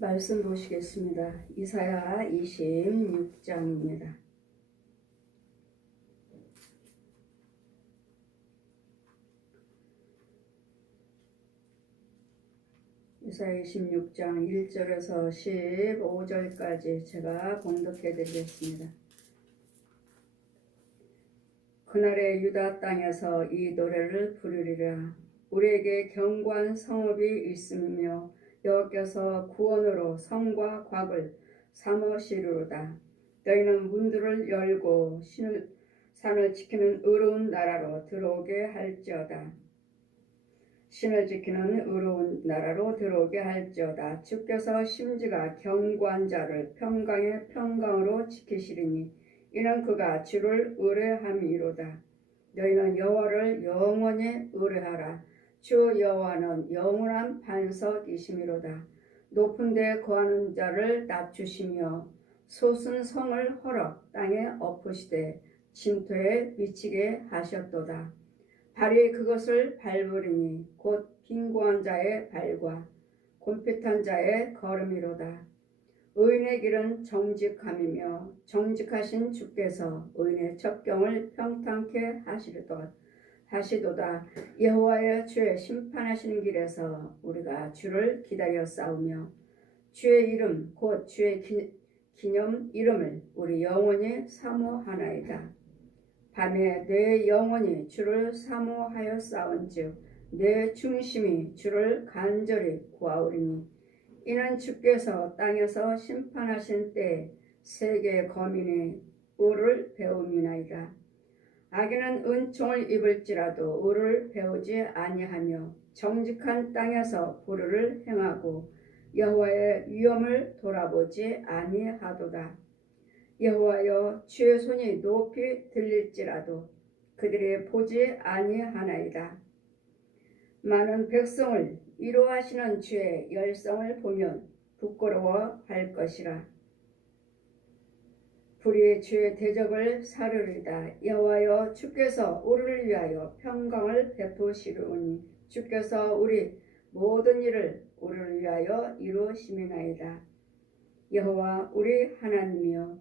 말씀 보시겠습니다. 이사야 26장입니다. 이사야 26장 1절에서 15절까지 제가 봉독해 드리겠습니다. 그날의 유다 땅에서 이 노래를 부르리라. 우리에게 견고한 성읍이 있으며 여호와께서 구원으로 성과 곽을 삼으시리로다. 너희는 문들을 열고 산을 지키는 의로운 나라로 들어오게 할지어다. 신을 지키는 의로운 나라로 들어오게 할지어다. 주께서 심지가 견고한 자를 평강의 평강으로 지키시리니 이는 그가 주를 의뢰함이로다. 너희는 여호와를 영원히 의뢰하라. 주 여호와는 영원한 반석이심이로다. 높은 데 거하는 자를 낮추시며 솟은 성을 헐어 땅에 엎으시되 진토에 미치게 하셨도다. 발이 그것을 밟으리니 곧 빈고한 자의 발과 곰핏한 자의 걸음이로다. 의인의 길은 정직함이며 정직하신 주께서 의인의 첩경을 평탄케 하시도다. 여호와의 주의 심판하시는 길에서 우리가 주를 기다려 싸우며 주의 이름 곧 주의 기념 이름을 우리 영원히 사모하나이다. 밤에 내 영혼이 주를 사모하여 싸운즉 내 중심이 주를 간절히 구하오리니 이는 주께서 땅에서 심판하신 때에 세계 거민의 의를 배움이나이다. 악인은 은총을 입을지라도 의를 배우지 아니하며 정직한 땅에서 불의를 행하고 여호와의 위엄을 돌아보지 아니하도다. 여호와여 주의 손이 높이 들릴지라도 그들이 보지 아니하나이다. 많은 백성을 위로하시는 주의 열성을 보면 부끄러워할 것이라. 불이 주의 대적을 사르리다. 여호와여 주께서 우리를 위하여 평강을 베푸시리오니 주께서 우리 모든 일을 우리를 위하여 이루심이나이다. 여호와 우리 하나님이여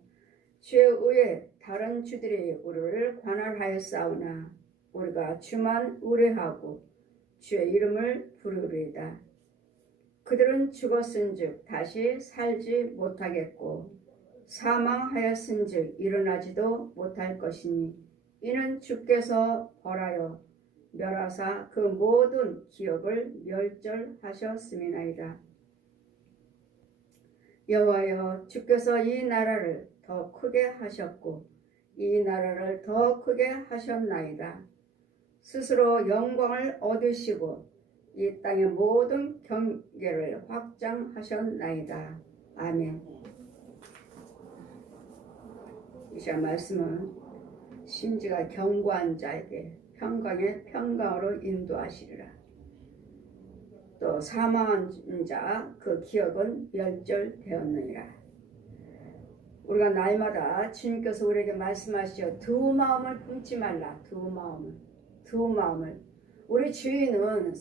주의 의에 다른 주들이 우리를 관할하였사오나 우리가 주만 의뢰하고 주의 이름을 부르리이다. 그들은 죽었은즉 다시 살지 못하겠고 사망하였은즉 일어나지도 못할 것이니 이는 주께서 벌하여 멸하사 그 모든 기업을 멸절하셨음이나이다. 여호와여 주께서 이 나라를 더 크게 하셨고 이 나라를 더 크게 하셨나이다. 스스로 영광을 얻으시고 이 땅의 모든 경계를 확장하셨나이다. 아멘. 이 말씀은 심지가 견고한 자에게 평강의 평강으로 인도하시리라. 또 사망한 자 그 기억은 멸절되었느니라. 우리가 날마다 주님께서 우리에게 말씀하시죠. 두 마음을 품지 말라. 두 마음을. 우리 주인은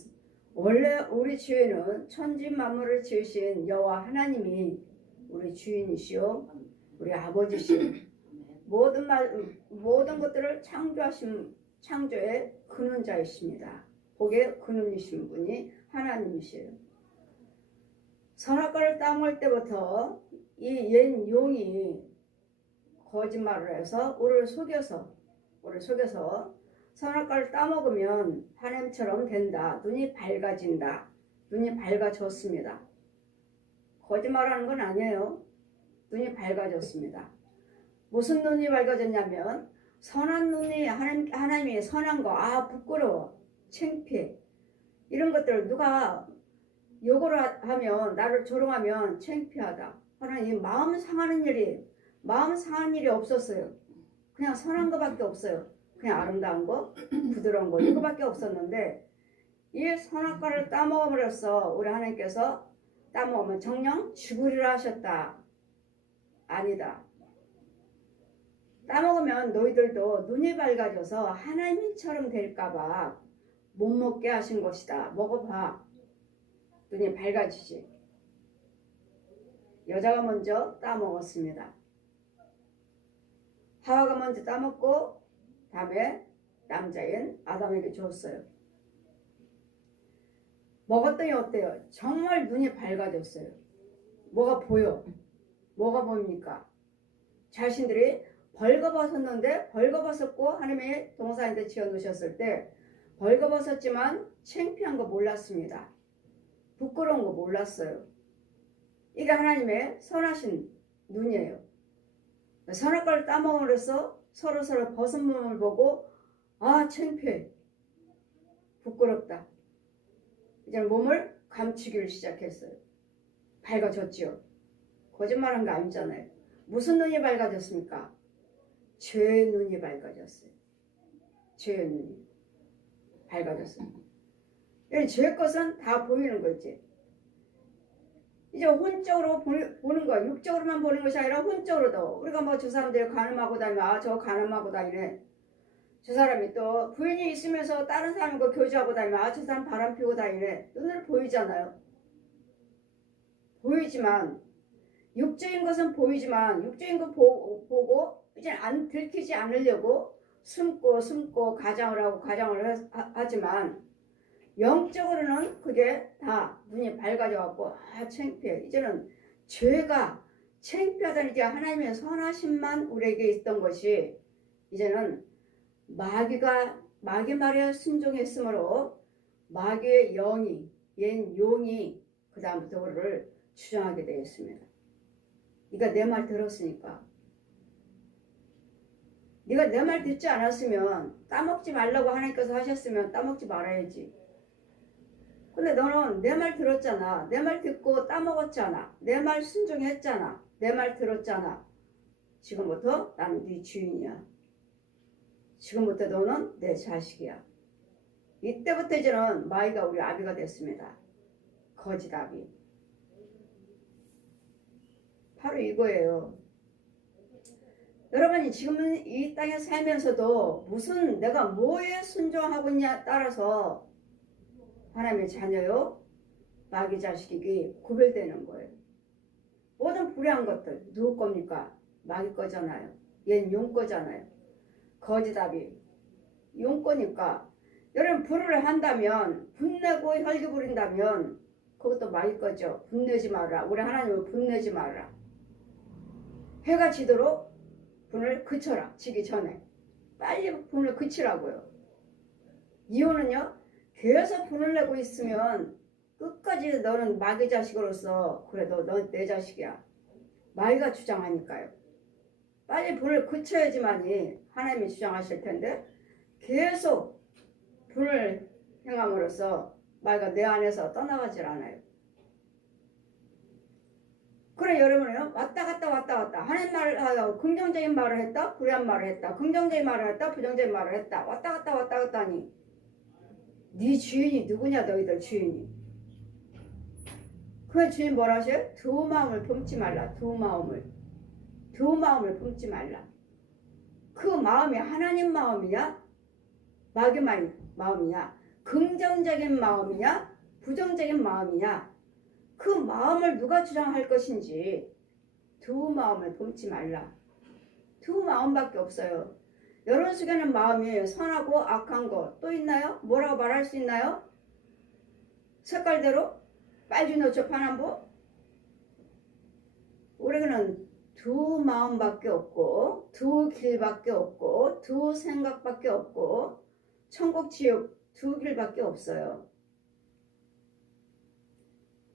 원래 우리 주인은 천지 만물을 지으신 여호와 하나님이 우리 주인이시오. 우리 아버지시오. 모든 것들을 창조의 근원자이십니다. 복의 근원이신 분이 하나님이시에요. 선악과를 따먹을 때부터 이 옛 용이 거짓말을 해서 우리를 속여서 선악과를 따먹으면 하나님처럼 된다. 눈이 밝아진다. 눈이 밝아졌습니다. 거짓말하는 건 아니에요. 눈이 밝아졌습니다. 무슨 눈이 밝아졌냐면 선한 눈이 하나님이 선한 거 부끄러워 창피해 이런 것들을 누가 욕을 하면 나를 조롱하면 창피하다. 하나님 마음 상하는 일이 없었어요. 그냥 선한 거밖에 없어요. 그냥 아름다운 거 부드러운 거 이거밖에 없었는데 이 선악과를 따먹어버렸어. 우리 하나님께서 따먹으면 정녕 죽으리라 하셨다. 아니다. 따먹으면 너희들도 눈이 밝아져서 하나님처럼 될까봐 못 먹게 하신 것이다. 먹어봐. 눈이 밝아지지. 여자가 먼저 따먹었습니다. 하와가 먼저 따먹고 다음에 남자인 아담에게 줬어요. 먹었더니 어때요? 정말 눈이 밝아졌어요. 뭐가 보여? 뭐가 보입니까? 자신들이 벌거벗었는데 벌거벗었고 하나님의 동산에 지어놓으셨을 때 벌거벗었지만 창피한 거 몰랐습니다. 부끄러운 거 몰랐어요. 이게 하나님의 선하신 눈이에요. 선악과를 따먹으면서 서로 벗은 몸을 보고 아 창피해, 부끄럽다. 이제 몸을 감추기를 시작했어요. 밝아졌지요. 거짓말한 거 아니잖아요. 무슨 눈이 밝아졌습니까? 죄의 눈이 밝아졌어요. 죄의 눈이 밝아졌어요. 죄의 것은 다 보이는 거지. 이제 혼적으로 보는 거야. 육적으로만 보는 것이 아니라 혼적으로도. 우리가 뭐 저 사람들이 간음하고 다니면 아 저 간음하고 다니네. 저 사람이 또 부인이 있으면서 다른 사람과 교제하고 다니면 아 저 사람 바람 피우고 다니네. 눈으로 보이잖아요. 보이지만 육적인 것은 보이지만 육적인 거 보고 이제 안 들키지 않으려고 숨고 가장을 하고 가장을 하지만 영적으로는 그게 다 눈이 밝아져 갖고 아 창피해. 이제는 죄가 창피하다는 이제 하나님의 선하심만 우리에게 있던 것이 이제는 마귀 말에 순종했으므로 마귀의 영이 옛 용이 그 다음부터 우리를 주장하게 되었습니다. 네가 내 말 들었으니까. 네가 내 말 듣지 않았으면 따먹지 말라고 하나님께서 하셨으면 따먹지 말아야지. 근데 너는 내 말 들었잖아. 내 말 듣고 따먹었잖아. 내 말 순종했잖아. 내 말 들었잖아. 지금부터 나는 네 주인이야. 지금부터 너는 내 자식이야. 이때부터 이제는 마귀가 우리 아비가 됐습니다. 거짓 아비. 바로 이거예요. 여러분이 지금 이 땅에 살면서도 무슨 내가 뭐에 순종하고 있냐에 따라서 하나님의 자녀요, 마귀 자식이 구별되는 거예요. 모든 불의한 것들 누구 겁니까? 마귀 거잖아요. 얘는 용 거잖아요. 거짓아비 용 거니까 여러분 불을 한다면 분내고 혈기 부린다면 그것도 마귀 거죠. 분내지 마라. 우리 하나님은 분내지 마라. 해가 지도록 분을 그쳐라. 지기 전에 빨리 분을 그치라고요. 이혼은요, 계속 분을 내고 있으면 끝까지 너는 마귀 자식으로서 그래도 넌 내 자식이야. 마귀가 주장하니까요. 빨리 분을 그쳐야지만이 하나님이 주장하실 텐데 계속 분을 행함으로써 마귀가 내 안에서 떠나가질 않아요. 그래 여러분은요, 왔다 갔다 하나님 말을 긍정적인 말을 했다, 불의한 말을 했다, 긍정적인 말을 했다, 부정적인 말을 했다, 왔다 갔다 하니 네 주인이 누구냐? 너희들 주인이. 그 주인 뭐라 하셔요? 두 마음을 품지 말라. 두 마음을 품지 말라. 그 마음이 하나님 마음이냐? 마귀 마음이냐? 긍정적인 마음이냐? 부정적인 마음이냐? 그 마음을 누가 주장할 것인지 두 마음을 품지 말라. 두 마음밖에 없어요. 여러분 속에는 마음이 선하고 악한 거 또 있나요? 뭐라고 말할 수 있나요? 색깔대로? 빨주노초 파남보? 우리는 두 마음밖에 없고 두 길밖에 없고 두 생각밖에 없고 천국 지옥 두 길밖에 없어요.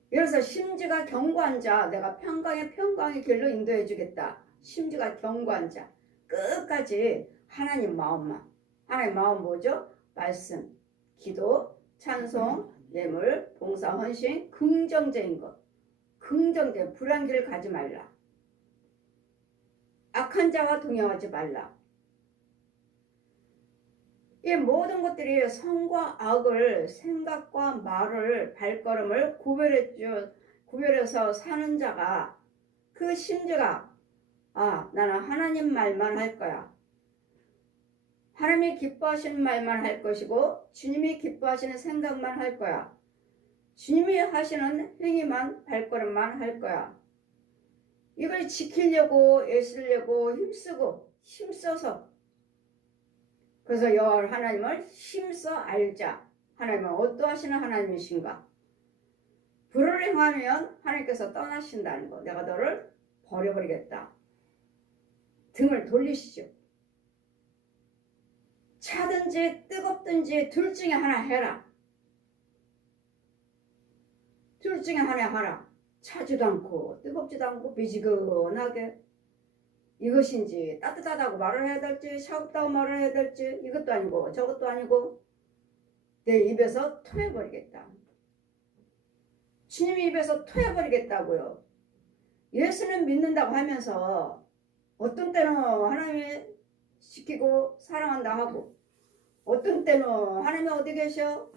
그래서 심지가 견고한 자, 내가 평강의 길로 인도해 주겠다. 심지가 견고한 자, 끝까지 하나님 마음만. 하나님 마음 뭐죠? 말씀, 기도, 찬송, 예물, 봉사, 헌신, 긍정적인 것. 긍정적, 불안 길을 가지 말라. 악한 자와 동행하지 말라. 이 모든 것들이 선과 악을, 생각과 말을, 발걸음을 구별해서 사는 자가 그 심지가 나는 하나님 말만 할 거야. 하나님이 기뻐하시는 말만 할 것이고 주님이 기뻐하시는 생각만 할 거야. 주님이 하시는 행위만 발걸음만 할 거야. 이걸 지키려고 애쓰려고 힘써서 그래서 여호와 하나님을 힘써 알자. 하나님은 어떠하시는 하나님이신가? 불을 행하면 하나님께서 떠나신다는 거. 내가 너를 버려버리겠다. 등을 돌리시죠. 차든지 뜨겁든지 둘 중에 하나 해라. 둘 중에 하나 하라. 차지도 않고 뜨겁지도 않고 미지근하게 이것인지 따뜻하다고 말을 해야 될지 차갑다고 말을 해야 될지 이것도 아니고 저것도 아니고 내 입에서 토해버리겠다. 주님이 입에서 토해버리겠다고요. 예수는 믿는다고 하면서 어떤 때는 하나님이 지키고 사랑한다 하고 어떤 때는 하나님이 어디 계셔?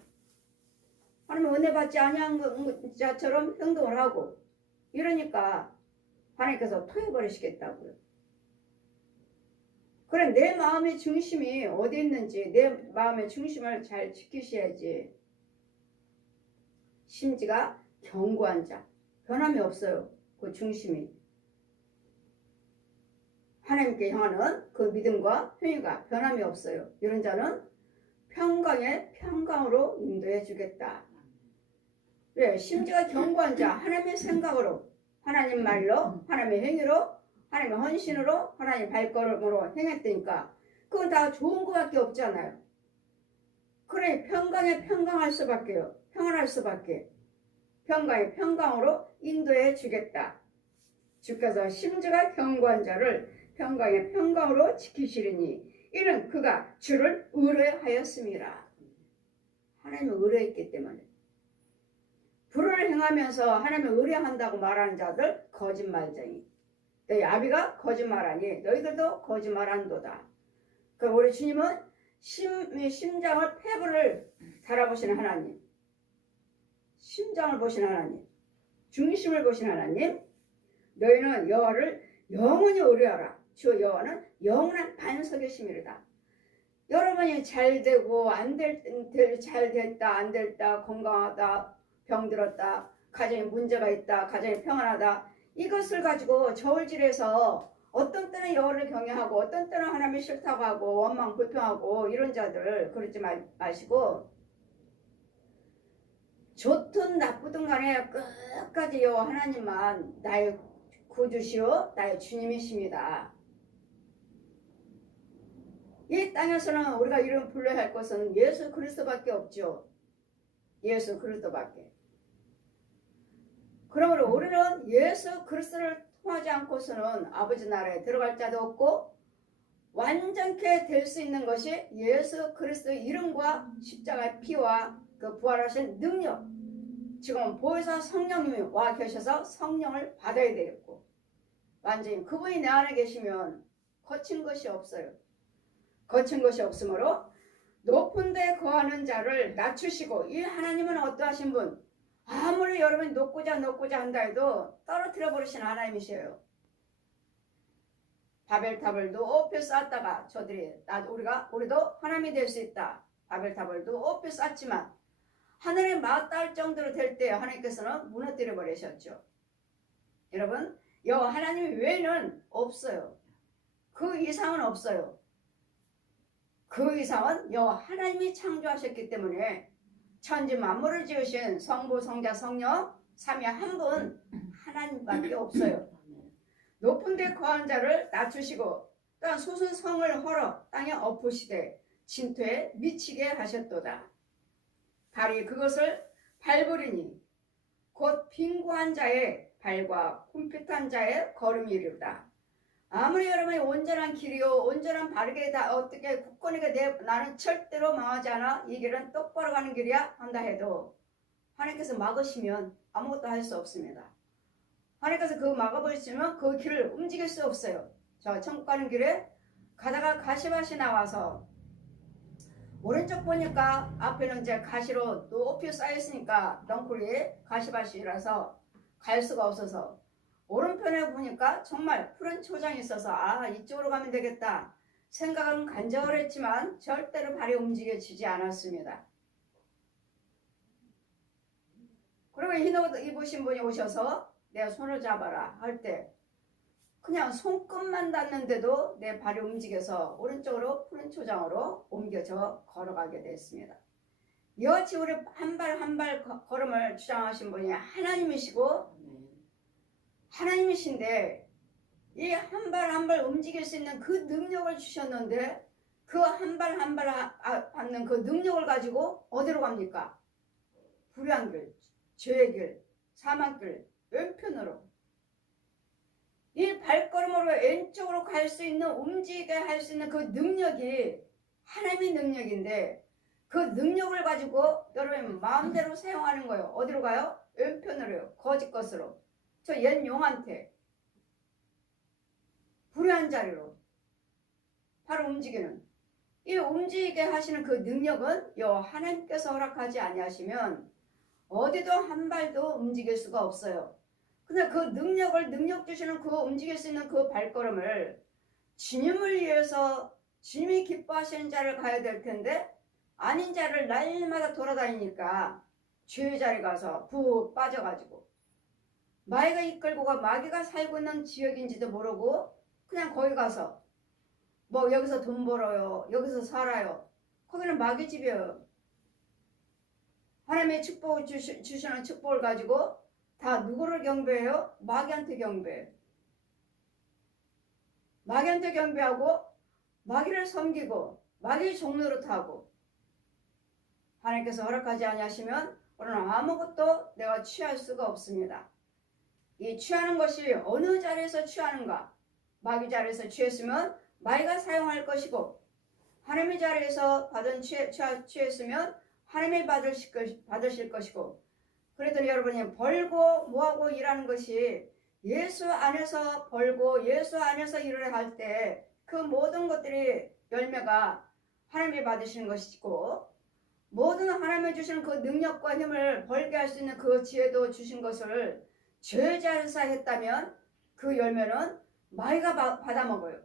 하나님 은혜 받지 아니한 자처럼 행동을 하고 이러니까 하나님께서 토해버리시겠다고요. 그래 내 마음의 중심이 어디 있는지 내 마음의 중심을 잘 지키셔야지. 심지가 견고한 자 변함이 없어요. 그 중심이 하나님께 향하는 그 믿음과 행위가 변함이 없어요. 이런 자는 평강에 평강으로 인도해 주겠다. 왜? 심지가 견고한 자 하나님의 생각으로 하나님 말로 하나님의 행위로 하나님의 헌신으로 하나님의 발걸음으로 행했으니까 그건 다 좋은 것밖에 없잖아요. 그래 평강에 평강할 수밖에요. 평안할 수밖에. 평강에 평강으로 인도해 주겠다. 주께서 심지가 견고한 자를 평강에 평강으로 지키시리니 이는 그가 주를 의뢰하였습니다. 하나님을 의뢰했기 때문에. 불을 행하면서 하나님을 의뢰한다고 말하는 자들 거짓말쟁이. 너희 아비가 거짓말하니 너희들도 거짓말한도다. 그럼 우리 주님은 심장을 폐부를 달아보시는 하나님, 심장을 보시는 하나님, 중심을 보시는 하나님. 너희는 여호와를 영원히 의뢰하라. 주 여호와는 영원한 반석이심이로다. 여러분이 잘 되고 잘 됐다 안 됐다 건강하다 병들었다 가정에 문제가 있다 가정이 평안하다 이것을 가지고 저울질해서 어떤 때는 여호와를 경외하고 어떤 때는 하나님이 싫다고 하고 원망 불평하고 이런 자들 그러지 마시고 좋든 나쁘든 간에 끝까지 여호와 하나님만 나의 구주시오 나의 주님이십니다. 이 땅에서는 우리가 이름 불러야 할 것은 예수 그리스도밖에 없죠. 예수 그리스도밖에. 그러므로 우리는 예수 그리스도를 통하지 않고서는 아버지 나라에 들어갈 자도 없고 완전케 될 수 있는 것이 예수 그리스도의 이름과 십자가의 피와 그 부활하신 능력. 지금 보혜사 성령님이 와 계셔서 성령을 받아야 되겠고 완전히 그분이 내 안에 계시면 거친 것이 없어요. 거친 것이 없으므로 높은 데 거하는 자를 낮추시고 이 하나님은 어떠하신 분? 아무리 여러분이 높고자 한다 해도 떨어뜨려 버리시는 하나님이셔요. 바벨탑을 높이 쌓았다가 우리도 하나님이 될 수 있다. 바벨탑을 높이 쌓지만 하늘에 맞닿을 정도로 될 때 하나님께서는 무너뜨려 버리셨죠. 여러분 여호와 하나님 외에는 없어요. 그 이상은 없어요. 그 이상은 여호와 하나님이 창조하셨기 때문에 천지 만물을 지으신 성부 성자 성령 삼위 한 분 하나님밖에 없어요. 높은 데 거한 자를 낮추시고 또한 솟은 성을 헐어 땅에 엎으시되 진토에 미치게 하셨도다. 발이 그것을 밟으리니 곧 빈고한 자의 발과 쿰핏한 자의 걸음이리로다. 아무리 여러분이 온전한 길이요 온전한 바르게 다 어떻게 굳건하게 나는 절대로 망하지 않아 이 길은 똑바로 가는 길이야 한다 해도 하나님께서 막으시면 아무것도 할 수 없습니다. 하나님께서 그 막아버리시면 그 길을 움직일 수 없어요. 저 천국 가는 길에 가다가 가시밭이 나와서 오른쪽 보니까 앞에는 이제 가시로 높이 쌓였으니까 넝쿨이 가시밭이라서 갈 수가 없어서 오른편에 보니까 정말 푸른 초장이 있어서 이쪽으로 가면 되겠다 생각은 간절했지만 절대로 발이 움직여지지 않았습니다. 그리고 흰 옷 입으신 분이 오셔서 내 손을 잡아라 할 때 그냥 손끝만 닿는데도 내 발이 움직여서 오른쪽으로 푸른 초장으로 옮겨져 걸어가게 됐습니다. 이같이 우리 한 발 한 발 걸음을 주장하신 분이 하나님이시고 하나님이신데 이 한 발 한 발 움직일 수 있는 그 능력을 주셨는데 그 한 발 한 발 받는 그 능력을 가지고 어디로 갑니까? 불의한 길, 죄의 길, 사망길, 왼편으로 이 발걸음으로 왼쪽으로 갈 수 있는 움직이게 할 수 있는 그 능력이 하나님의 능력인데 그 능력을 가지고 여러분 마음대로 사용하는 거예요. 어디로 가요? 왼편으로요. 거짓 것으로. 저 옛 용한테 불의한 자리로 바로 움직이는 이 움직이게 하시는 그 능력은 하나님께서 허락하지 아니하시면 어디도 한 발도 움직일 수가 없어요. 근데 그 능력 주시는 그 움직일 수 있는 그 발걸음을 주님을 위해서 주님이 기뻐하시는 자를 가야 될 텐데 아닌 자를 날마다 돌아다니니까 죄의 자리 가서 푹 빠져가지고 마귀가 이끌고가 마귀가 살고 있는 지역인지도 모르고 그냥 거기 가서 뭐 여기서 돈 벌어요. 여기서 살아요. 거기는 마귀 집이에요. 하나님의 축복을 주시는 축복을 가지고 다 누구를 경배해요? 마귀한테 경배해요. 마귀한테 경배하고 마귀를 섬기고 마귀 종로로 타고 하나님께서 허락하지 아니하시면 우리는 아무것도 내가 취할 수가 없습니다. 이 취하는 것이 어느 자리에서 취하는가? 마귀 자리에서 취했으면 마귀가 사용할 것이고 하나님의 자리에서 취했으면 하나님이 받으실 것이고 그랬더니 여러분이 벌고 뭐하고 일하는 것이 예수 안에서 벌고 예수 안에서 일을 할 때 그 모든 것들이 열매가 하나님이 받으시는 것이고 모든 하나님이 주시는 그 능력과 힘을 벌게 할 수 있는 그 지혜도 주신 것을 죄의 자리에서 했다면 그 열매는 마귀가 받아먹어요.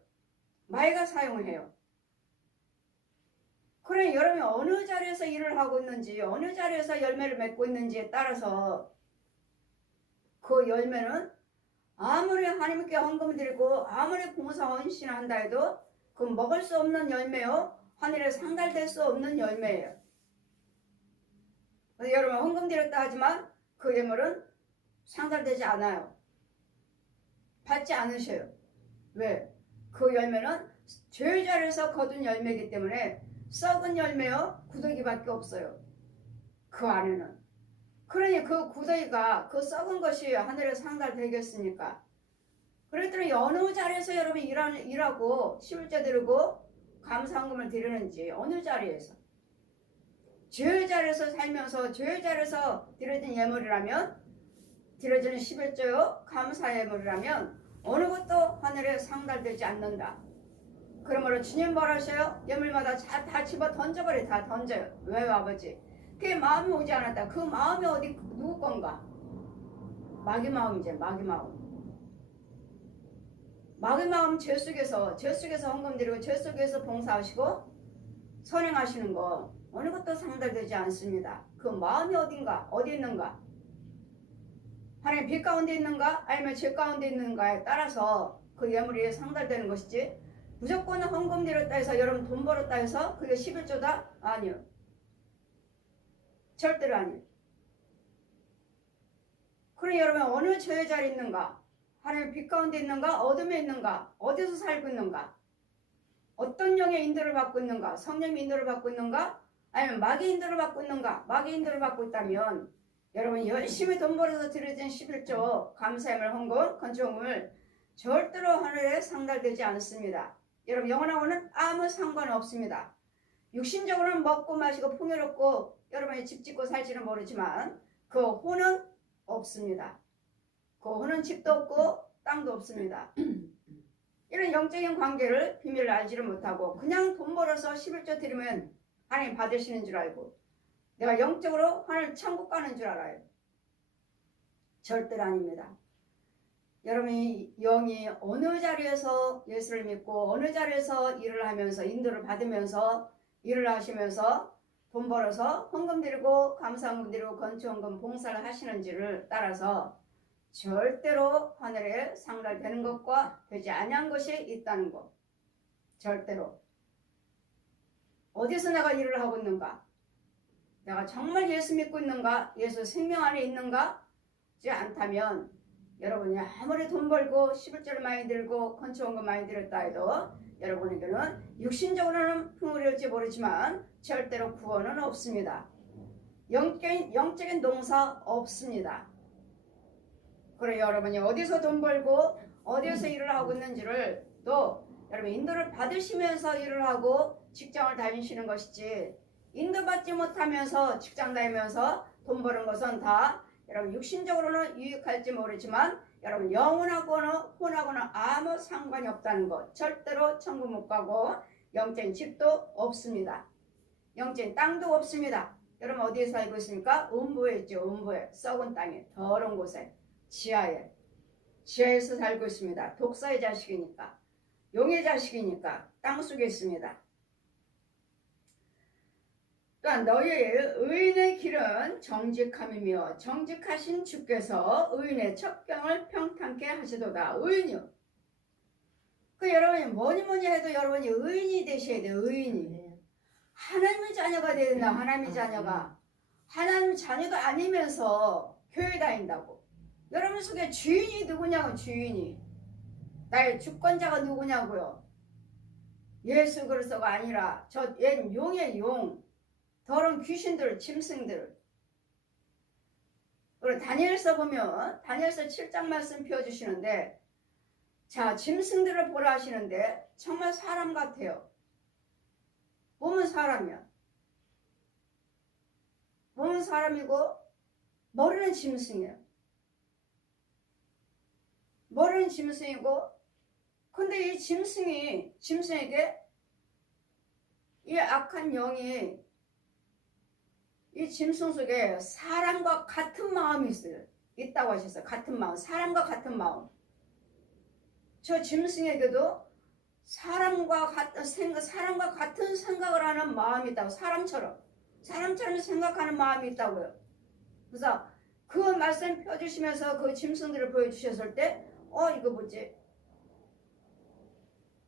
마귀가 사용해요. 그래 여러분이 어느 자리에서 일을 하고 있는지 어느 자리에서 열매를 맺고 있는지에 따라서 그 열매는 아무리 하나님께 헌금 드리고 아무리 봉사 헌신을 한다 해도 그 먹을 수 없는 열매요. 하늘에 상달될 수 없는 열매예요. 여러분 헌금 드렸다 하지만 그 예물은 상달되지 않아요. 받지 않으셔요. 왜? 그 열매는 죄의 자리에서 거둔 열매이기 때문에 썩은 열매요 구더기밖에 없어요. 그 안에는. 그러니 그 구더기가 그 썩은 것이 하늘에 상달되겠습니까? 그랬더니 어느 자리에서 여러분이 일하고 11조 드리고 감사헌금을 드리는지 어느 자리에서 죄의 자리에서 살면서 죄의 자리에서 드려진 예물이라면 드려지는 11조요 감사 예물이라면 어느 것도 하늘에 상달되지 않는다. 그러므로 주님 뭐라 하셔요? 예물마다 다 집어 던져버려. 다 던져요. 왜요 아버지? 그게 마음이 오지 않았다. 그 마음이 어디 누구 건가? 마귀 마음이지. 마귀 마음. 마귀 마음 죄 속에서 헌금 드리고 죄 속에서 봉사하시고 선행하시는 거 어느 것도 상달되지 않습니다. 그 마음이 어딘가? 어디 있는가? 하나님 빛 가운데 있는가? 아니면 죄 가운데 있는가에 따라서 그 예물이 상달되는 것이지 무조건 헌금 드렸다 해서 여러분 돈 벌었다 해서 그게 11조다? 아니요. 절대로 아니에요. 그럼 여러분 어느 죄의 자리에 있는가? 하나님 빛 가운데 있는가? 어둠에 있는가? 어디서 살고 있는가? 어떤 영의 인도를 받고 있는가? 성령의 인도를 받고 있는가? 아니면 마귀 인도를 받고 있는가? 마귀 인도를 받고 있다면 여러분 열심히 돈 벌어서 드려진 11조 감사함을 헌금, 건축금을 절대로 하늘에 상달되지 않습니다. 여러분 영혼하고는 아무 상관없습니다. 육신적으로는 먹고 마시고 풍요롭고 여러분이 집 짓고 살지는 모르지만 그 혼은 없습니다. 그 혼은 집도 없고 땅도 없습니다. 이런 영적인 관계를 비밀을 알지를 못하고 그냥 돈 벌어서 11조 드리면 하나님 받으시는 줄 알고 내가 영적으로 하늘 천국 가는 줄 알아요. 절대로 아닙니다. 여러분이 영이 어느 자리에서 예수를 믿고 어느 자리에서 일을 하면서 인도를 받으면서 일을 하시면서 돈 벌어서 헌금 드리고 감사헌금 드리고 건축헌금 봉사를 하시는지를 따라서 절대로 하늘에 상달되는 것과 되지 아니한 것이 있다는 것. 절대로. 어디서 내가 일을 하고 있는가? 내가 정말 예수 믿고 있는가? 예수 생명 안에 있는가? 지 않다면 여러분이 아무리 돈 벌고 11조를 많이 들고 건축원금 많이 들었다 해도 여러분에게는 육신적으로는 풍요로울지 모르지만 절대로 구원은 없습니다. 영적인 농사 없습니다. 그리고 여러분이 어디서 돈 벌고 어디서 일을 하고 있는지를 또 여러분 인도를 받으시면서 일을 하고 직장을 다니시는 것이지, 인도받지 못하면서 직장 다니면서 돈 버는 것은 다 여러분 육신적으로는 유익할지 모르지만 여러분 영혼하고는 혼하고는 아무 상관이 없다는 것. 절대로 천국 못 가고 영적인 집도 없습니다. 영적인 땅도 없습니다. 여러분 어디에 살고 있습니까? 음부에 있죠. 음부에, 썩은 땅에, 더러운 곳에, 지하에서 살고 있습니다. 독사의 자식이니까, 용의 자식이니까 땅속에 있습니다. 또한 너희의 의인의 길은 정직함이며 정직하신 주께서 의인의 첩경을 평탄케 하시도다. 의인이요. 그 여러분이 뭐니 해도 여러분이 의인이 되셔야 돼요. 의인이. 하나님의 자녀가 되야 된다. 하나님의 자녀가. 하나님의 자녀가 아니면서 교회 다닌다고. 여러분 속에 주인이 누구냐고. 주인이. 나의 주권자가 누구냐고요. 예수 그리스도가 아니라 저 얘는 용의 용. 더러운 귀신들, 짐승들. 그리고 다니엘서 보면 다니엘서 7장 말씀 펴주시는데, 자, 짐승들을 보라 하시는데 정말 사람 같아요. 보면 사람이야. 보면 사람이고 머리는 짐승이에요. 머리는 짐승이고, 근데 이 짐승에게 이 악한 영이 이 짐승 속에 사람과 같은 마음이 있다고 하셨어요. 같은 마음, 사람과 같은 마음. 저 짐승에게도 사람과 같은 생각을 하는 마음이 있다고. 사람처럼 생각하는 마음이 있다고요. 그래서 그 말씀 펴주시면서 그 짐승들을 보여주셨을 때, 이거 뭐지?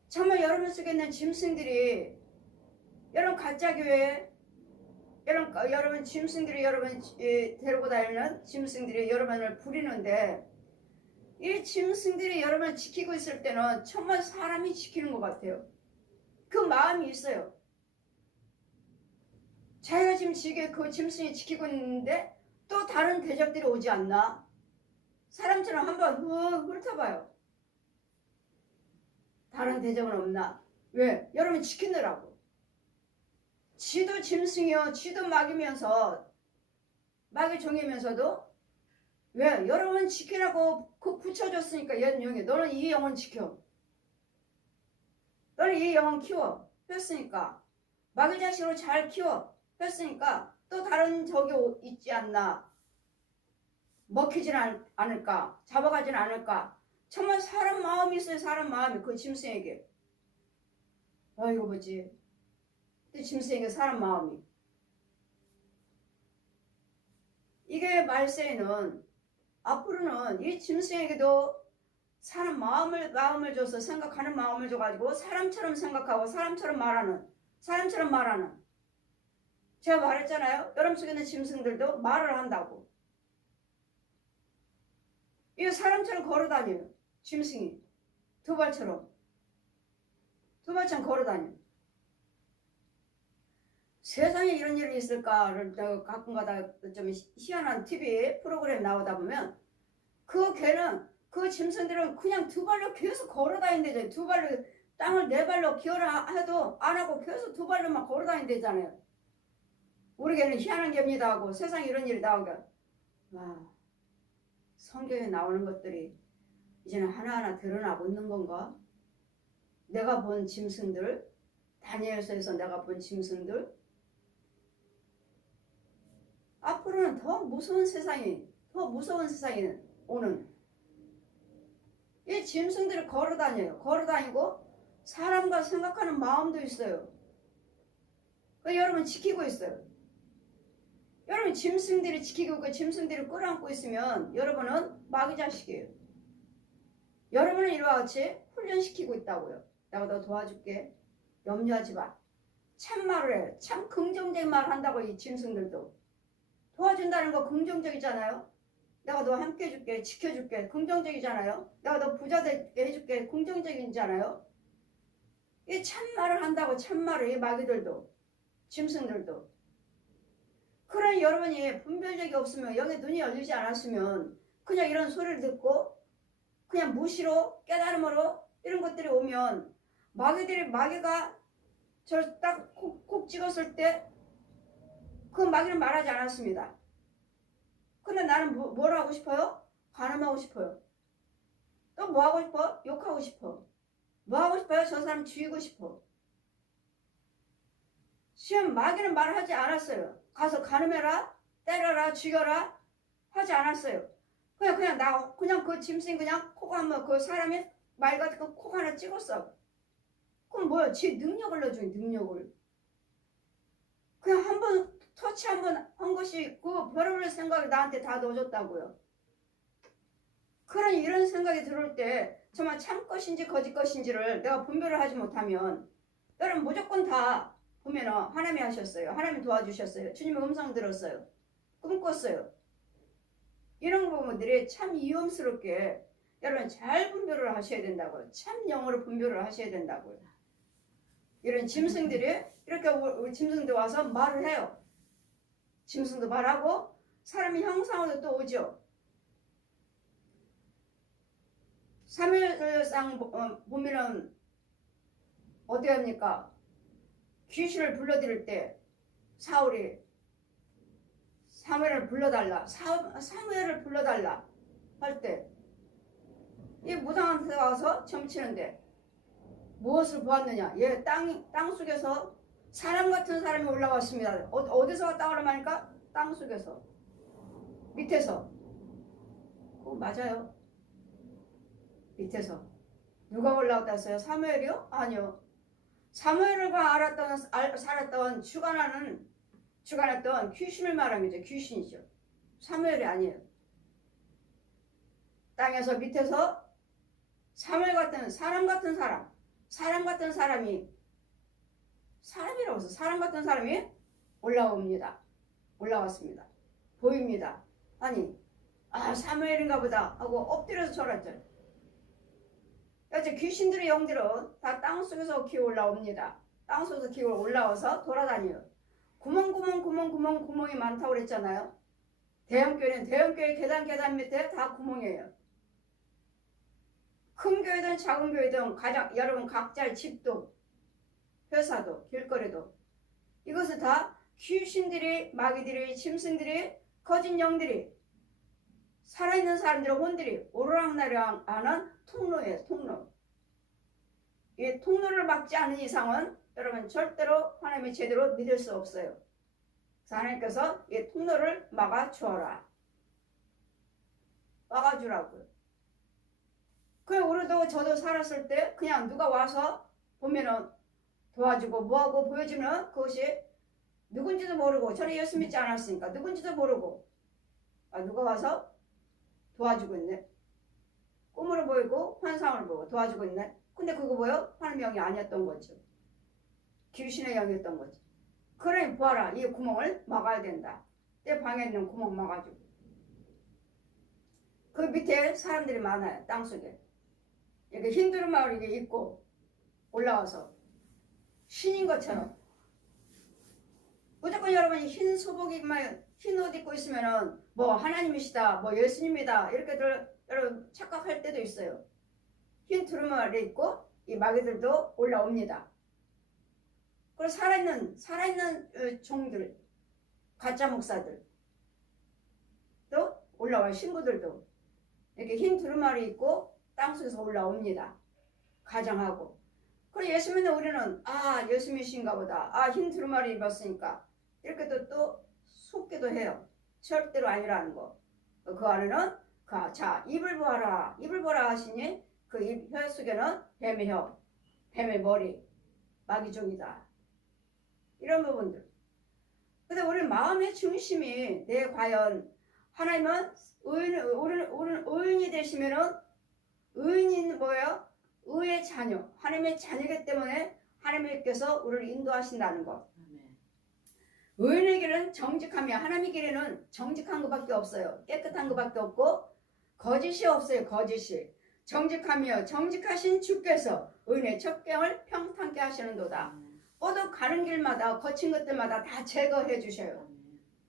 정말 여러분 속에 있는 짐승들이, 여러분 가짜교회, 여러분 짐승들이 여러분 데리고 다니는 짐승들이 여러분을 부리는데, 이 짐승들이 여러분을 지키고 있을 때는 정말 사람이 지키는 것 같아요. 그 마음이 있어요. 자기가 지금 그 짐승이 지키고 있는데 또 다른 대적들이 오지 않나? 사람처럼 한번 훑어봐요. 다른 대적은 없나? 왜? 여러분 지키느라고. 지도 짐승이요, 지도 막이면서, 막의 종이면서도, 왜? 여러분 지키라고 그 붙여줬으니까, 얘는 영이, 너는 이 영혼 지켜. 너는 이 영혼 키워. 했으니까. 막의 자식으로 잘 키워. 했으니까, 또 다른 적이 있지 않나? 먹히진 않을까? 잡아가진 않을까? 정말 사람 마음이 있어요. 사람 마음이. 그 짐승에게. 이거 뭐지? 짐승에게 사람 마음이. 이게 말세에는 앞으로는 이 짐승에게도 사람 마음을 줘서 생각하는 마음을 줘가지고 사람처럼 생각하고 사람처럼 말하는. 제가 말했잖아요. 여러분 속에 있는 짐승들도 말을 한다고. 이거 사람처럼 걸어다녀요. 짐승이. 두 발처럼 걸어다녀요. 세상에 이런 일이 있을까를 가끔가다 좀 희한한 TV 프로그램 나오다 보면, 그 개는, 그 짐승들은 그냥 두 발로 계속 걸어다닌대잖아요. 두 발로, 땅을 네 발로 기어라 해도 안 하고 계속 두 발로만 걸어다닌대잖아요. 우리 개는 희한한 개입니다 하고 세상에 이런 일이 나오니까, 와, 성경에 나오는 것들이 이제는 하나하나 드러나고 있는 건가? 내가 본 짐승들, 다니엘서에서 내가 본 짐승들, 앞으로는 더 무서운 세상이 오는. 이 짐승들이 걸어다니고 사람과 생각하는 마음도 있어요. 여러분 지키고 있어요. 여러분 짐승들이 지키고 있고 짐승들이 끌어안고 있으면 여러분은 마귀 자식이에요. 여러분은 이와 같이 훈련시키고 있다고요. 내가 너 도와줄게. 염려하지 마. 참말을 해. 참 긍정적인 말을 한다고. 이 짐승들도 도와준다는 거 긍정적이잖아요. 내가 너 함께 해줄게. 지켜줄게. 긍정적이잖아요. 내가 너 부자 되게 해줄게. 긍정적이잖아요. 이 참말을 한다고. 참말을. 이 마귀들도 짐승들도. 그러니 여러분이 분별력이 없으면, 여기 눈이 열리지 않았으면 그냥 이런 소리를 듣고 그냥 무시로 깨달음으로 이런 것들이 오면 마귀가 저를 딱 콕 찍었을 때 그 마귀는 말하지 않았습니다. 근데 나는 뭘 하고 싶어요? 간음하고 싶어요. 또 뭐 하고 싶어? 욕하고 싶어. 뭐 하고 싶어요? 저 사람 죽이고 싶어. 시험 마귀는 말을 하지 않았어요. 가서 간음해라, 때려라, 죽여라 하지 않았어요. 그냥 그 짐승 그냥 콕 한번 그 사람이 말 같은 거 콕 하나 찍었어. 그럼 뭐야? 지 능력을 넣어줘. 능력을. 그냥 한번 터치 한번 한 것이 그 별의별 생각을 나한테 다 넣어줬다고요. 그러니 이런 생각이 들을 때 정말 참 것인지 거짓 것인지를 내가 분별을 하지 못하면 여러분 무조건 다 보면은 하나님이 하셨어요. 하나님이 도와주셨어요. 주님의 음성 들었어요. 꿈꿨어요. 이런 부분들이 참 위험스럽게 여러분 잘 분별을 하셔야 된다고요. 참 영어로 분별을 하셔야 된다고요. 이런 짐승들이 이렇게 우리 짐승들 와서 말을 해요. 짐승도 말하고 사람의 형상으로 또 오죠. 사무엘상 보면은 어디 합니까? 귀신을 불러들일 때 사울이 사무엘을 불러달라. 사무엘을 불러달라 할 때 이 무당한테 와서 점치는데 무엇을 보았느냐? 얘 땅 속에서 사람 같은 사람이 올라왔습니다. 어디서 왔다 그러니까 땅 속에서 밑에서. 맞아요. 밑에서. 누가 올라왔다 했어요? 사무엘이요? 아니요. 사무엘과 살았던 주관했던 귀신을 말하는 거죠. 귀신이죠. 사무엘이 아니에요. 땅에서 밑에서 사무엘 같은 사람 같은 사람이 사람이라고 해서 사람 같은 사람이 올라왔습니다. 보입니다. 아니 사무엘인가 보다 하고 엎드려서 절했죠. 여태 귀신들의 영들은 다 땅속에서 기어 올라옵니다. 땅속에서 기어 올라와서 돌아다녀요. 구멍이 많다고 그랬잖아요. 대형교회 계단 밑에 다 구멍이에요. 큰 교회든 작은 교회든 여러분 각자의 집도 회사도 길거리도 이것은 다 귀신들이 마귀들이 짐승들이 거짓 영들이 살아있는 사람들의 혼들이 오르락내리락 하는 통로예요. 통로. 이 통로를 막지 않는 이상은 여러분 절대로 하나님이 제대로 믿을 수 없어요. 그래서 하나님께서 이 통로를 막아주어라. 막아주라고요. 그래 우리도 저도 살았을 때 그냥 누가 와서 보면은 도와주고 뭐하고 보여주면 그것이 누군지도 모르고 저는 예수 믿지 않았으니까 누군지도 모르고 누가 와서 도와주고 있네. 꿈으로 보이고 환상으로 보고 도와주고 있네. 근데 그거 뭐요? 하나님의 영이 아니었던 거죠. 귀신의 영이었던 거죠. 그러니 보아라. 이 구멍을 막아야 된다. 내 방에 있는 구멍 막아주고. 그 밑에 사람들이 많아요. 땅속에. 이렇게 흰두루 마을 이게 입고 올라와서 신인 것처럼. 무조건 여러분이 흰 소복이만 흰 옷 입고 있으면은 뭐 하나님이시다, 뭐 예수님이다 이렇게들 여러분 착각할 때도 있어요. 흰 두루마리에 입고 이 마귀들도 올라옵니다. 그리고 살아있는 종들, 가짜 목사들 또 올라와요. 신부들도 이렇게 흰 두루마리 입고 땅속에서 올라옵니다. 가정하고. 그리고 예수 믿는 우리는 예수 믿으신가 보다. 흰 두루마리 입었으니까 이렇게 또 속기도 해요. 절대로 아니라는 거. 그 안에는 자 입을 보아라. 입을 보라 하시니 그 입 혀 속에는 뱀의 혀, 뱀의 머리, 마귀종이다. 이런 부분들. 근데 우리 마음의 중심이 내 과연 하나님은 의인이 되시면은 의인이 뭐예요? 의의 자녀, 하나님의 자녀이기 때문에 하나님께서 우리를 인도하신다는 것. 의인의 길은 정직하며 하나님의 길에는 정직한 것밖에 없어요. 깨끗한 것밖에 없고 거짓이 없어요. 거짓이. 정직하며 정직하신 주께서 의인의 첩경을 평탄케 하시는도다. 모두 가는 길마다 거친 것들마다 다 제거해 주셔요.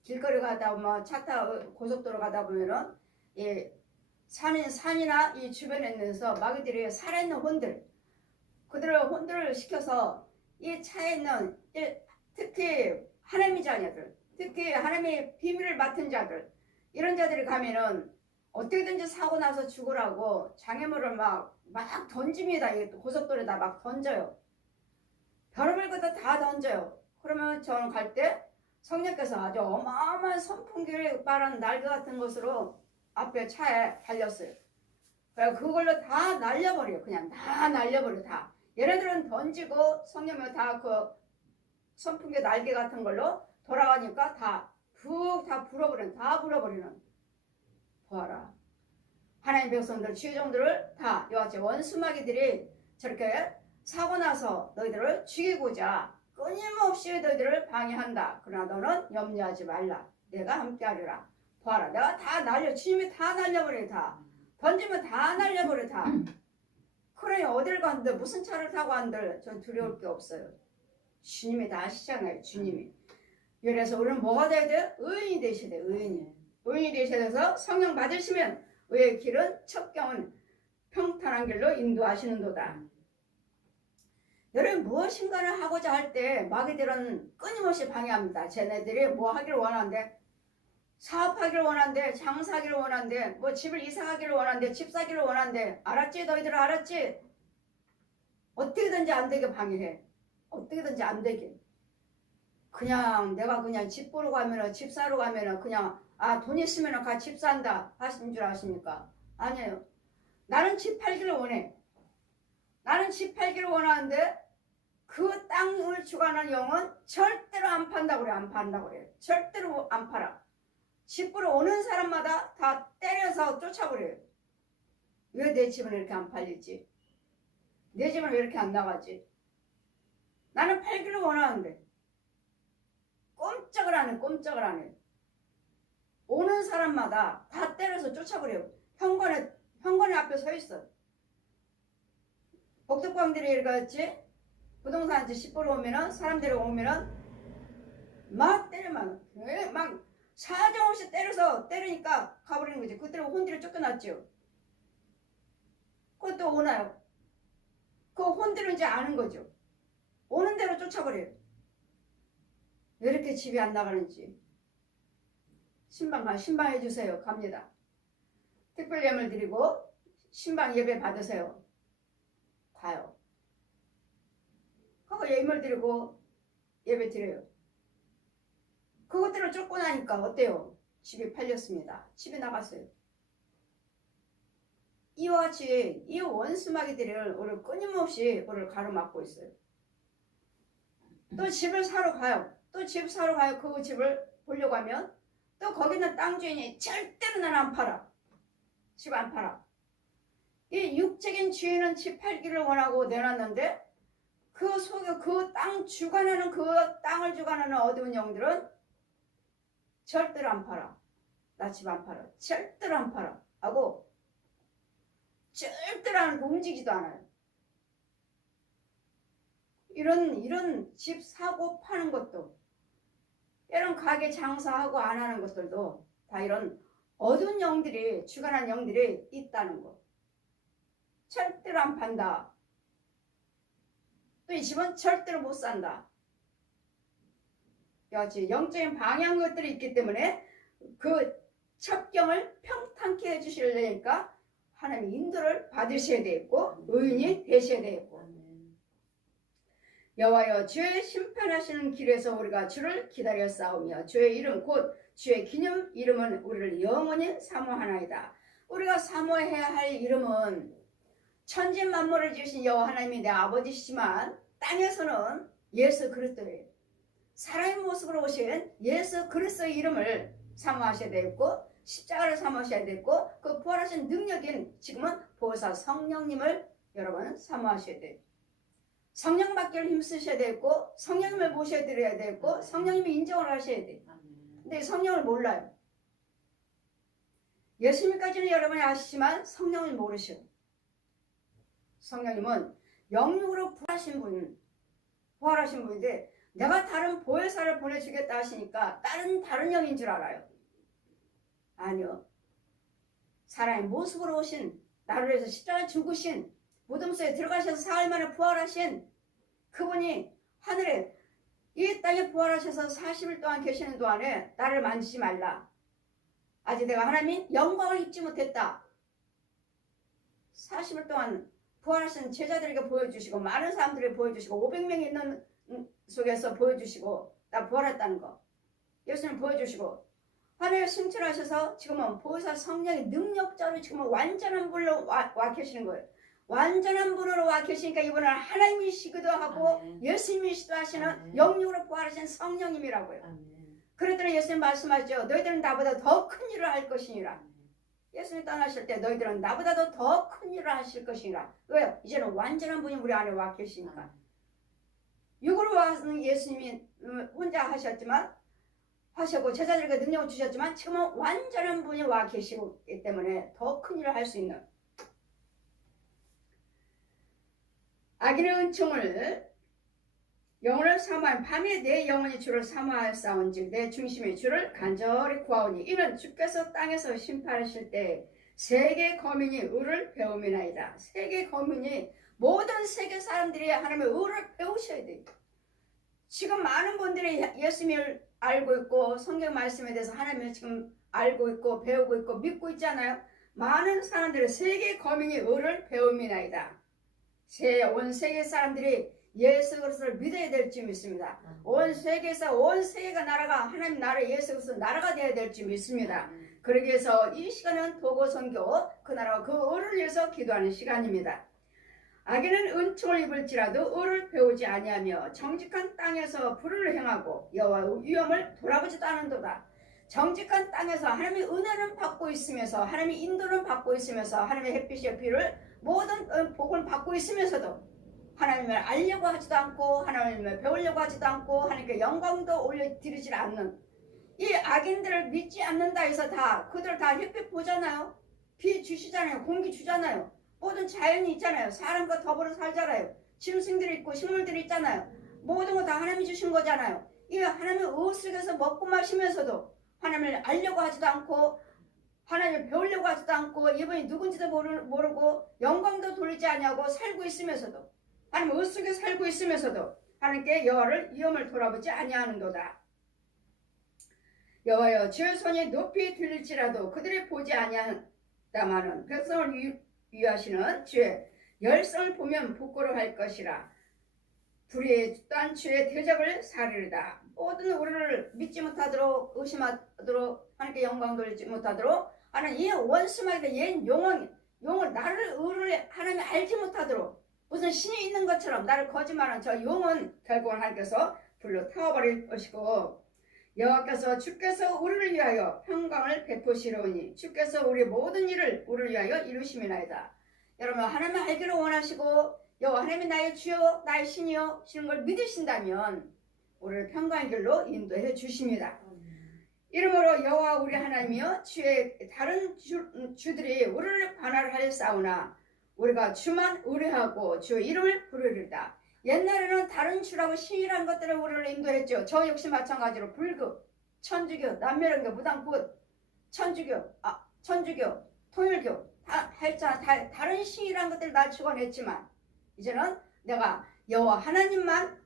길거리 가다 보면 차 타 고속도로 가다 보면은 이 산이나 이 주변에 있는서 마귀들이 살아있는 혼들, 그들을 혼들을 시켜서 이 차에 있는 특히 하나님의 자녀들, 특히 하나님의 비밀을 맡은 자들, 이런 자들이 가면은 어떻게든지 사고 나서 죽으라고 장애물을 막 던집니다. 고속도로에다 막 던져요. 별의별 것도 다 던져요. 그러면 저는 갈 때 성령께서 아주 어마어마한 선풍기를 빠른 날개 같은 것으로 앞에 차에 달렸어요. 그래서 그걸로 다 날려버려요. 그냥 다 날려버려요. 다. 얘네들은 던지고 성령이 다 그 선풍기 날개 같은 걸로 돌아가니까 다 불어버리는, 다 불어버리는. 보아라. 하나님 백성들, 주의종들을 다 이와 같이 원수마귀들이 저렇게 사고 나서 너희들을 죽이고자 끊임없이 너희들을 방해한다. 그러나 너는 염려하지 말라. 내가 함께하리라. 봐라, 내가 다 주님이 다 날려버려. 다 던지면 다 날려버려. 다. 그러니 어딜 간들 무슨 차를 타고 간들 전 두려울 게 없어요. 주님이 다 아시잖아요. 주님이. 그래서 우리는 뭐가 돼야 돼? 의인이 되셔야 돼. 의인이 되셔야 돼서 성령 받으시면 의의 길은 첩경은 평탄한 길로 인도하시는도다. 여러분 무엇인가를 하고자 할 때 마귀들은 끊임없이 방해합니다. 쟤네들이 뭐 하기를 원하는데, 사업하기를 원하는데, 장사하기를 원하는데, 뭐 집을 이사하기를 원하는데, 집 사기를 원하는데, 알았지? 너희들 알았지? 어떻게든지 안 되게 방해해. 어떻게든지 안 되게. 그냥 내가 그냥 집 보러 가면은, 집 사러 가면은 그냥 돈 있으면은 같이 집 산다 하시는 줄 아십니까? 아니에요. 나는 집 팔기를 원해. 나는 집 팔기를 원하는데 그 땅을 주관하는 영은 절대로 안 판다고 그래. 안 판다고 그래. 절대로 안 팔아. 집 보러 오는 사람마다 다 때려서 쫓아버려요. 왜 내 집은 이렇게 안 팔리지? 내 집은 왜 이렇게 안 나가지? 나는 팔기를 원하는데 꼼짝을 안 해. 꼼짝을 안 해. 오는 사람마다 다 때려서 쫓아버려요. 현관에 앞에 서 있어. 복덕광들이 이렇게 부동산한테 집 보러 오면은, 사람들이 오면은 막 때려만 막 사정없이 때리니까 가버리는 거지. 그때로 혼들이 쫓겨났죠. 그것도 오나요? 그 혼들은 이제 아는 거죠. 오는 대로 쫓아버려요. 왜 이렇게 집이 안 나가는지. 신방 해주세요. 갑니다. 특별 예물 드리고 신방 예배 받으세요. 가요. 하고 예물 드리고 예배 드려요. 그것들을 쫓고 나니까 어때요? 집이 팔렸습니다. 집에 나갔어요. 이와 같이 이 원수마귀들을 우리를 끊임없이 우리를 가로막고 있어요. 또 집을 사러 가요. 또 집 사러 가요. 그 집을 보려고 하면 또 거기는 땅 주인이 절대로 나는 안 팔아. 집 안 팔아. 이 육적인 주인은 집 팔기를 원하고 내놨는데 그 속에 그 땅 주관하는, 그 땅을 주관하는 어두운 영들은 절대로 안 팔아. 나 집 안 팔아. 절대로 안 팔아. 하고 절대로 안 움직이지도 않아요. 이런 집 사고 파는 것도, 이런 가게 장사하고 안 하는 것들도 다 이런 어두운 영들이, 주관하는 영들이 있다는 거. 절대로 안 판다. 또 이 집은 절대로 못 산다. 여하튼 영적인 방향 것들이 있기 때문에 그 첩경을 평탄케 해주시려니까 하나님 인도를 받으셔야 되겠고 의인이 되셔야 되겠고, 여호와여 주의 심판하시는 길에서 우리가 주를 기다려 싸우며 주의 이름 곧 주의 기념 이름은 우리를 영원히 사모하나이다. 우리가 사모해야 할 이름은 천지 만물을 지으신 여호와 하나님이 내 아버지시지만 땅에서는 예수 그리스도예요. 사람의 모습으로 오신 예수 그리스도의 이름을 사모하셔야 되겠고 십자가를 사모하셔야 되겠고 그 부활하신 능력인 지금은 보혜사 성령님을 여러분 사모하셔야 돼요. 성령 받기를 힘쓰셔야 되겠고 성령님을 모셔드려야 되겠고 성령님이 인정을 하셔야 돼요. 근데 성령을 몰라요. 예수님까지는 여러분이 아시지만 성령을 모르셔. 성령님은 영육으로 부활하신 분인데 내가 다른 보혜사를 보내주겠다 하시니까 다른 영인 줄 알아요. 아니요. 사람의 모습으로 오신 나를 위해서 십자가에 죽으신 무덤 속에 들어가셔서 사흘 만에 부활하신 그분이 하늘에 이 땅에 부활하셔서 40일 동안 계시는 동안에 나를 만지지 말라. 아직 내가 하나님 영광을 입지 못했다. 40일 동안 부활하신 제자들에게 보여주시고 많은 사람들에게 보여주시고 500명이 있는 속에서 보여주시고 나 부활했다는 거 예수님 보여주시고 하나님을 승천하셔서 지금은 보혜사 성령의 능력자로 지금은 완전한 분으로 와 계시는 거예요. 완전한 분으로 와 계시니까 이분은 하나님이시기도 하고 예수님이시기도 하시는 영육으로 부활하신 성령님이라고요. 그랬더니 예수님 말씀하시죠. 너희들은 나보다 더 큰 일을 할 것이니라. 예수님 떠나실 때 너희들은 나보다도 더 큰 일을 하실 것이니라. 왜요? 이제는 완전한 분이 우리 안에 와 계시니까. 육으로 와서 예수님이 혼자 하셨고 제자들에게 능력을 주셨지만 지금은 완전한 분이 와 계시기 때문에 더 큰 일을 할 수 있는 악인의 은총을 영혼을 사모하여 밤에 내 영혼이 주를 사모하였사온즉 내 중심이 주를 간절히 구하오니 이는 주께서 땅에서 심판하실 때 세계 거민이 의를 배움이나이다. 세계 거민이 모든 세계 사람들이 하나님의 의를 배우셔야 돼요. 지금 많은 분들이 예수님을 알고 있고 성경 말씀에 대해서 하나님을 지금 알고 있고 배우고 있고 믿고 있잖아요. 많은 사람들이 세계 거민이 의를 배움이나이다. 온 세계 사람들이 예수 그리스도를 믿어야 될 줄 믿습니다. 온 세계에서 온 세계가 나라가 하나님 나라 예수 그리스도 나라가 되어야 될 줄 믿습니다. 그러기 위해서 이 시간은 도고 선교 그 나라와 그 의를 위해서 기도하는 시간입니다. 악인은 은총을 입을지라도 의를 배우지 아니하며 정직한 땅에서 불을 행하고 여호와의 위엄을 돌아보지도 않은도다. 정직한 땅에서 하나님의 은혜는 받고 있으면서 하나님의 인도는 받고 있으면서 하나님의 햇빛의 비를 모든 복을 받고 있으면서도 하나님을 알려고 하지도 않고 하나님을 배우려고 하지도 않고 하나님께 영광도 올려드리지 않는 이 악인들을 믿지 않는다 해서 다 그들 다 햇빛 보잖아요. 비 주시잖아요. 공기 주잖아요. 모든 자연이 있잖아요. 사람과 더불어 살잖아요. 짐승들이 있고 식물들이 있잖아요. 모든 거 다 하나님이 주신 거잖아요. 이 하나님의 의 속에서 먹고 마시면서도 하나님을 알려고 하지도 않고 하나님을 배우려고 하지도 않고 이분이 누군지도 모르고 영광도 돌리지 아니하고 살고 있으면서도 하나님 의 속에 살고 있으면서도 하나님께 여호와를 위엄을 돌아보지 아니하는도다. 여호와여 주의 손이 높이 들릴지라도 그들이 보지 아니한다마는 백성을 위하시는 주의 열성을 보면 부끄러워할 것이라. 불의한 주의 대적을 사리르다. 모든 우리를 믿지 못하도록 의심하도록 하나님께 영광 돌리지 못하도록 하는 이 원수마귀의 옛 용을 나를 의를 하나님 알지 못하도록 무슨 신이 있는 것처럼 나를 거짓말하는 저 용은 결국은 하나님께서 불로 태워버릴 것이고 여호와께서 주께서 우리를 위하여 평강을 베푸시려오니 주께서 우리 모든 일을 우리를 위하여 이루심이나이다. 여러분 하나님을 알기를 원하시고 여호와 하나님이 나의 주여 나의 신이여 시는 걸 믿으신다면 우리를 평강의 길로 인도해 주십니다. 이러므로 여호와 우리 하나님이여 주의 다른 주들이 우리를 반할하였사오나 우리가 주만 의뢰하고 주의 이름을 부르리다. 옛날에는 다른 주라고 신이라는 것들을 우리를 인도했죠. 저 역시 마찬가지로 불교, 천주교, 남멸원교, 무당굿, 천주교, 통일교 다 했잖아. 다른 신이라는 것들을 나 축원했지만 이제는 내가 여호와 하나님만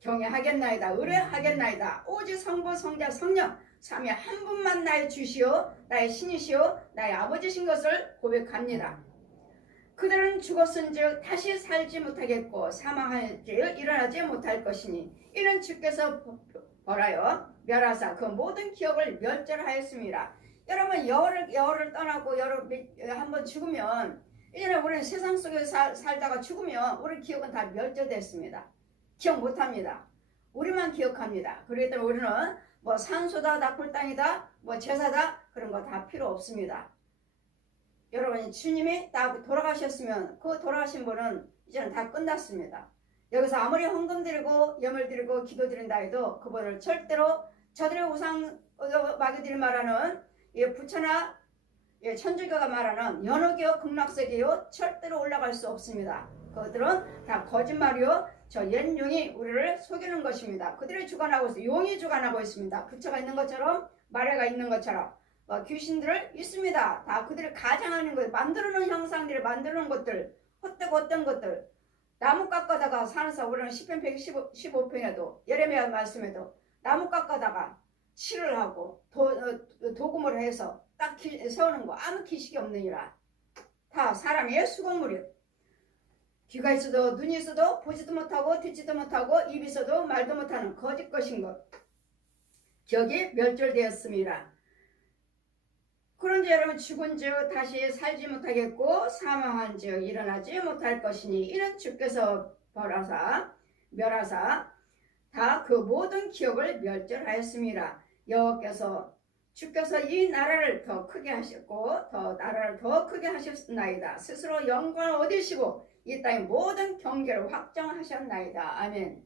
경외하겠나이다. 의뢰하겠나이다. 오직 성부 성자 성령 삼위 한 분만 나의 주시오 나의 신이시오 나의 아버지신 것을 고백합니다. 그들은 죽었은즉 다시 살지 못하겠고 사망할지 일어나지 못할 것이니 이는 주께서 벌하여 멸하사 그 모든 기억을 멸절하였습니다. 여러분 여호를 떠나고 한번 죽으면 이전에 우리는 세상 속에 살다가 죽으면 우리 기억은 다 멸절됐습니다. 기억 못합니다. 우리만 기억합니다. 그렇기 때문에 우리는 뭐 산소다, 나풀 땅이다, 뭐 제사다 그런 거 다 필요 없습니다. 여러분 주님이 다 돌아가셨으면 그 돌아가신 분은 이제는 다 끝났습니다. 여기서 아무리 헌금 드리고 예물 드리고 기도 드린다 해도 그분을 절대로 저들의 우상 마귀들이 말하는 부처나 천주교가 말하는 연호교 극락세계요 절대로 올라갈 수 없습니다. 그들은 다 거짓말이요 저 옛용이 우리를 속이는 것입니다. 그들이 주관하고 있어요. 용이 주관하고 있습니다. 부처가 있는 것처럼 마래가 있는 것처럼 귀신들을 있습니다. 다 그들이 가장하는 것, 만들어놓은 형상들을 만들어놓은 것들, 헛된 것들, 나무 깎아다가 산에서 우리는 시편 115편에도 예레미야 말씀에도 나무 깎아다가 칠을 하고 도금을 해서 딱 세우는 거 아무 기식이 없느니라. 다 사람의 수공물이요. 귀가 있어도 눈이 있어도 보지도 못하고 듣지도 못하고 입이 있어도 말도 못하는 거짓 것인 것. 격이 멸절되었습니다. 그런지 여러분 죽은즉 다시 살지 못하겠고 사망한즉 일어나지 못할 것이니 이는 주께서 멸하사 다 그 모든 기억을 멸절하였습니다. 여호와께서 주께서 이 나라를 더 크게 하셨고 나라를 더 크게 하셨나이다. 스스로 영광을 얻으시고 이 땅의 모든 경계를 확정하셨나이다. 아멘.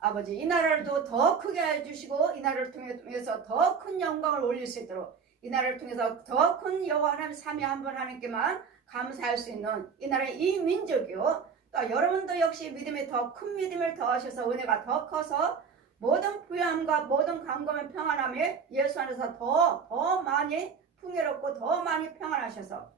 아버지 이 나라를 더 크게 해주시고 이 나라를 통해서 더 큰 영광을 올릴 수 있도록 이 나라를 통해서 더 큰 여호와 하나님 삼위 한 분 하나님께만 감사할 수 있는 이 나라의 이 민족이요. 또 여러분도 역시 믿음에 더 큰 믿음을 더하셔서 은혜가 더 커서 모든 부유함과 모든 강건한 평안함에 예수 안에서 더 많이 풍요롭고 더 많이 평안하셔서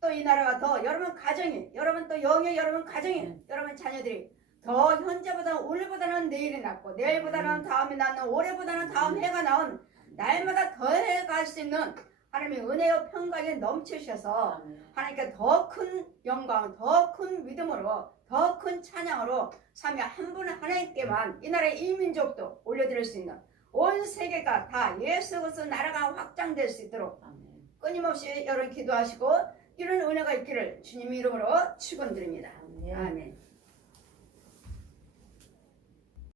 또 이 나라가 더 여러분 가정이 여러분 또 영의 여러분 가정이 여러분 자녀들이 더 현재보다는 오늘보다는 내일이 낫고 내일보다는 다음이 낫는 올해보다는 다음 해가 나은 날마다 더해갈 수 있는 하나님의 은혜와 평강에 넘치셔서 하나님께 더 큰 영광, 더 큰 믿음으로 더 큰 찬양으로 삼위 한 분 하나님께만 이 나라의 이 민족도 올려드릴 수 있는 온 세계가 다 예수 그리스도 나라가 확장될 수 있도록 끊임없이 여러분 기도하시고 이런 은혜가 있기를 주님 이름으로 축원드립니다. 아멘.